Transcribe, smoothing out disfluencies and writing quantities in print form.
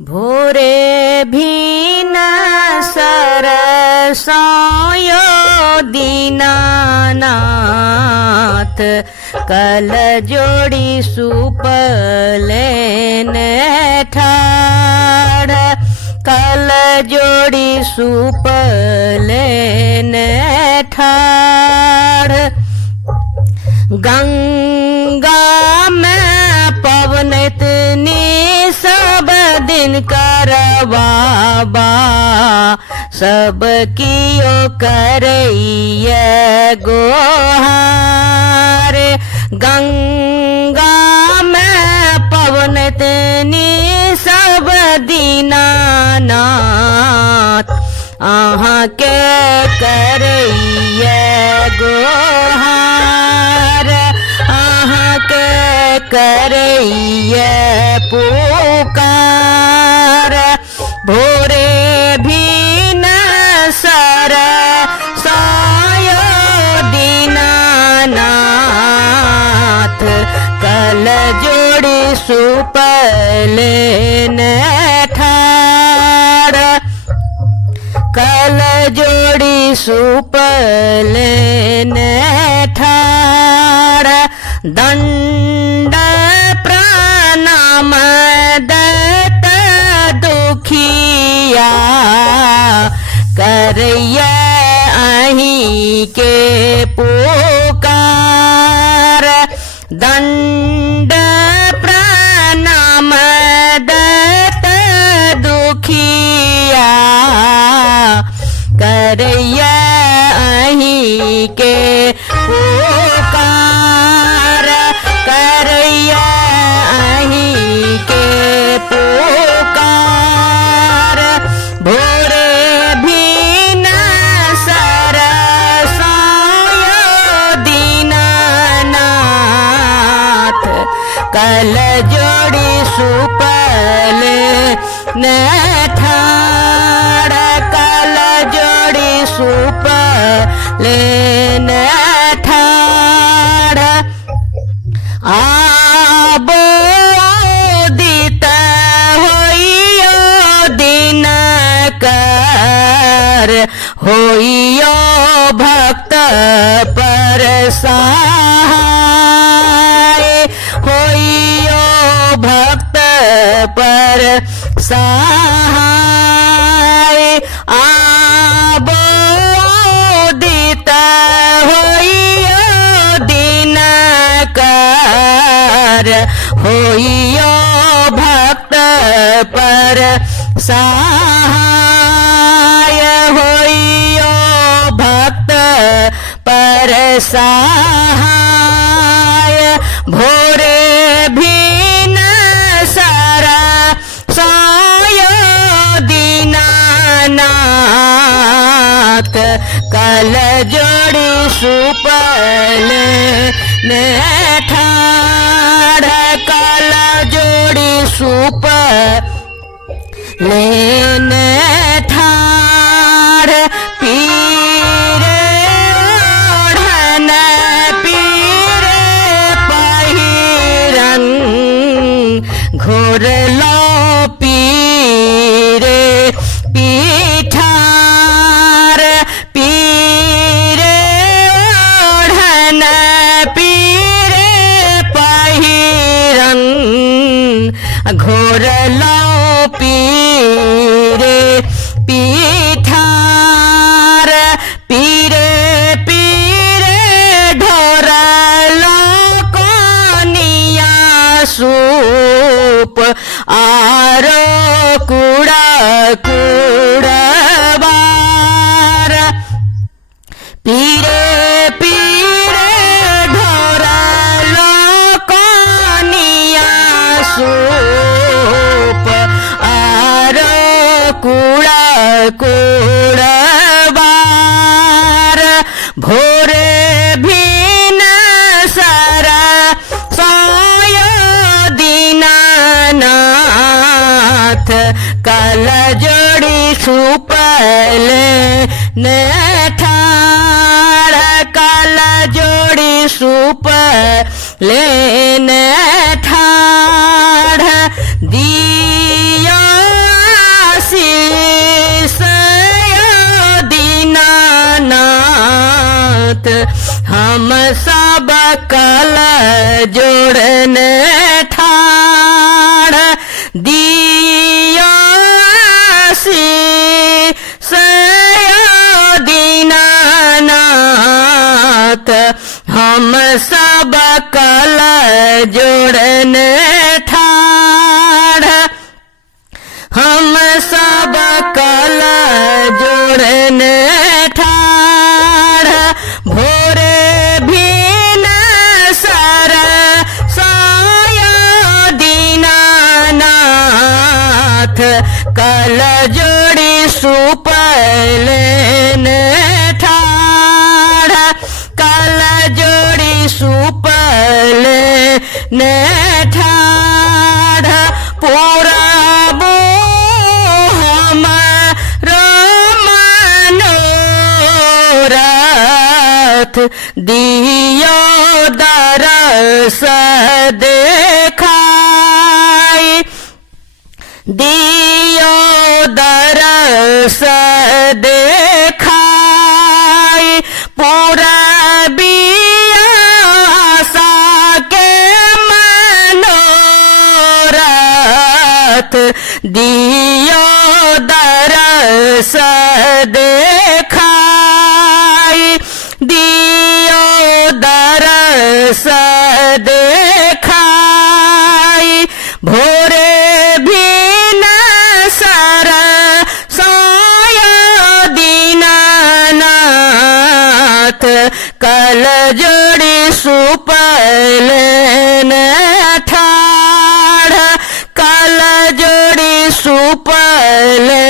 भोरे भीन सरसायो दीनानाथ कल जोड़ी सुपलेन ठाड़ कल जोड़ी सुपलेन ठाड़ गंगा में पवनतनी सब दिन करवाबा सब कियो करैया गोहार गंगा में पवनतनी सब दीनानाथ अहाँ के करैया गोहार अहाँ के करैया पुकार भोरे भीन सरसायो दीनानाथ कल जोड़ी सुपलेन ठाड़ कल जोड़ी सुपलेन ठाड़ दंड प्रणाम दत्त दुखिया करैया अहीं के पुकार दंड प्रणाम दत्त दुखिया करैया अहीं के पुकार करैया अहीं के पुकार भोरे भीन सरसायो दीनानाथ कल जोड़ी सुपलेन ठाड़ कल जोड़ी सुपलेन ठाड़ आबोदित होइयो दिनकर होइयो भक्त पर सहाय होइयो भक्त पर सहाय आबोदित होइयो दिनकर होइयो भक्त पर सहाय होइयो भक्त पर सहाय भोरे भीन सरसायो दीनानाथ कल जोड़ी सुपलेन ठाड़ कल जोड़ी सुपलेन ठाड़ पीरे ओढ़न पीरे पहिरन घोर लो पीरे पीठार पीरे ओढ़न पीरे पहिरन घोर लो पीरे पीठार पीरे पीरे ढोर लो कोनिया सूप आरो कूड़ा कूड़बार पीरे पीरे ढोर लो कोनिया सूप आरो कूड़ा कूड़बार भोरे भीन सरसायो दीनानाथ कल जोड़ी सुपलेन ठाड़ कल जोड़ी सुपलेन ठाड़ दिया हम सब कल जोड़ने ठाड़ दियो आशीष दीनानाथ हम सब कल जोड़ने ठाड़ हम सब कल जोड़ने ठाड़ भोरे भीन सर साय दीनानाथ कल जोड़ी सुपलेने ठाड़ कल जोड़ी सुपलेने ठाड़ पूरा दियो दरस देखाई दियो दरस देखाई पूरा बियासा के मनोरथ दियो दरस देखाई दियो दरस देखाई भोरे भीन सर साय दीनानाथ कल जोड़ी सुपलेने ठाड़ कल जोड़ी सुपले